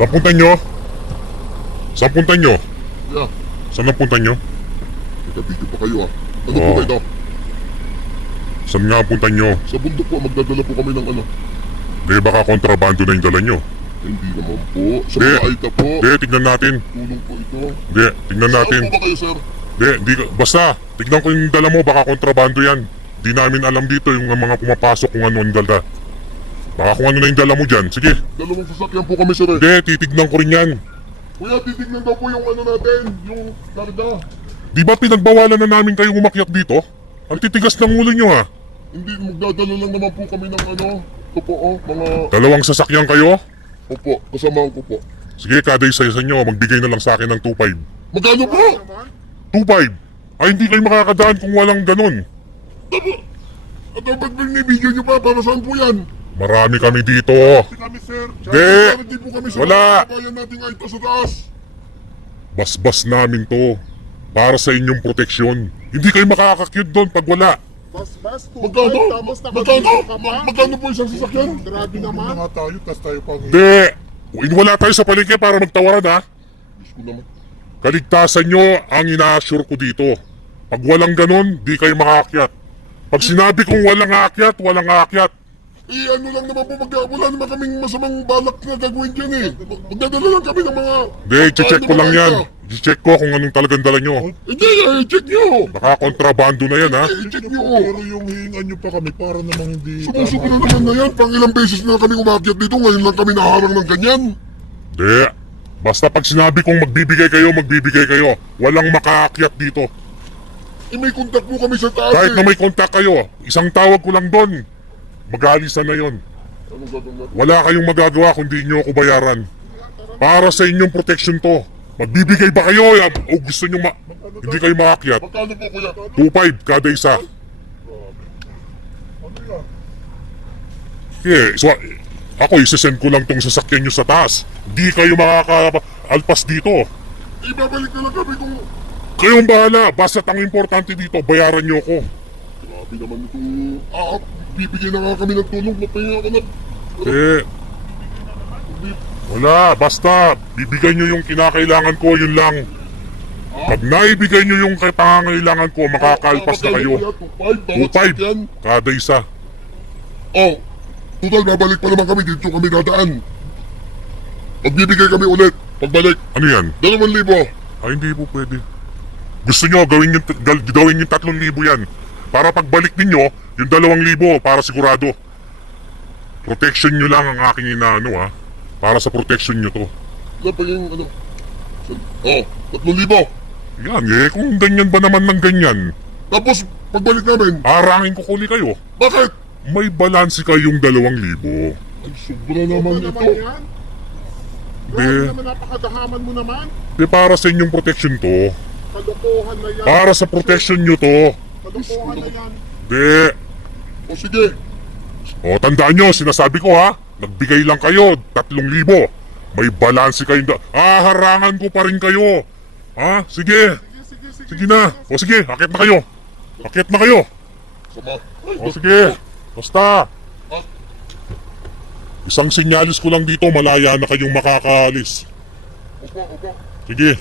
Saan punta nyo? Saan punta nyo? Yeah, Saan ang punta nyo? nagka-video pa kayo ah. Ano Oo. po ba ito? Saan nga punta nyo? Sa bundok po, magdadala po kami ng ano. Di baka kontrabando na yung dala nyo. Hindi naman po. Sa Di. mga aita po. Di, tignan natin. Tulong po ito. Di, tignan natin. Saan po ba kayo, sir? Di, di, basta, tignan ko yung dala mo, baka kontrabando yan. Di namin alam dito yung mga pumapasok kung ano ang dala. Baka kung ano na yung dala mo dyan. Sige, Dalawang sasakyan po kami, sir. eh. di, titignan ko rin yan. Kuya, titignan daw po yung ano natin. Yung karga. Di ba pinagbawalan na namin kayong umakyat dito? Ang titigas ng ulo nyo ha. Hindi, magdadala lang naman po kami ng ano. Ito po, oh. Mga... Dalawang sasakyan kayo? Opo, kasamahan ko po. Sige, kada isa sa inyo, magbigay na lang sa akin ng 2.5. Magkano po? 2.5? Ay, hindi kayo makakadaan kung walang ganun. At dapat ba ni-video nyo pa? Para saan po yan? Marami kami dito. kami, sir. Di. Hindi po kami sa Wala. mga kabayan nating aita sa taas. Basbas namin to. Para sa inyong proteksyon. Hindi kayo makakakyut doon pag wala. Bas, bas, Magkano? Tapos Magkano? nakadito ka pa. Ma- Magkano po isang sasakyan? Grabe naman. nga tayo, tas tayo pang... Hindi. Kung wala tayo sa palengke para magtawaran ha. Diyos ko naman. Kaligtasan nyo ang ina-assure ko dito. Pag walang ganun, di kayo makaakyat. Pag sinabi kong walang aakyat, walang aakyat. Eh, ano lang naman po, mag wala naman kaming masamang balak na gagawin dyan eh. Mag- Magdadala lang kami ng mga... Hindi, check ko lang yan. I-check ko kung anong talagang dala nyo. Hindi, eh, check nyo! Baka kontrabando na yan ha. Eh, check nyo! Pero yung hihingan nyo pa kami para namang hindi... Sumusuko na naman na yan. Pang ilang beses na kami umakyat dito, ngayon lang kami naharang ng ganyan. Hindi. Basta pag sinabi kong magbibigay kayo, magbibigay kayo. Walang makaakyat dito. Eh, may kontak po kami sa taas Kahit eh. na may kontak kayo, isang tawag ko lang doon. Mag-aalisan na yon. Wala kayong magagawa kundi nyo ako bayaran. Para sa inyong protection to. Magbibigay ba kayo ya- o gusto nyo ma... Hindi kayo maakyat? Magkano po, kuya? 2.5 kada isa. Okay, so ako isesend ko lang tong sasakyan nyo sa taas. Hindi kayo makaka-alpas dito. Ibabalik na lang kami kung... Kayong bahala. Basta ang importante dito, bayaran nyo ako. Grabe naman ito. Ah, bibigyan na nga kami ng tulong. Mapahinga ka na. Eh, wala. Basta, bibigyan nyo yung kinakailangan ko, yun lang. Pag naibigay nyo yung pangangailangan ko, makakalpas na kayo. 2.5 kada isa. Oh, total babalik pa naman kami dito kami dadaan. Magbibigay kami ulit. Pagbalik, Ano yan? dalawang libo. Ay, hindi po pwede. Gusto nyo, gawin yung, gawin yung tatlong libo yan. Para pagbalik ninyo, yung dalawang libo, para sigurado. Protection nyo lang ang aking inaano ha. Para sa protection nyo to. Pa yung ano? Oh, tatlong libo. Yan eh, kung ganyan ba naman ng ganyan, Tapos, pagbalik namin, arangin ko kuli kayo. bakit? May balanse kayong dalawang libo. Ay, sobra naman Ano ito. naman yan? Grabe Eh. naman napakadahaman mo naman. Di para sa inyong protection to. Kalokohan na yan. Para sa protection nyo to. Kalokohan na yan. Di. O sige, O tandaan nyo, sinasabi ko ha. Nagbigay lang kayo, tatlong libo. May balanse kayong da... Ah, harangan ko pa rin kayo. Ha? Sige. Sige, sige, sige. Sige na. O sige, akit na kayo. Akit na kayo. sama. O sige. Basta. Isang sinyalis ko lang dito, malaya na kayong makakaalis. Opo, opo. Sige.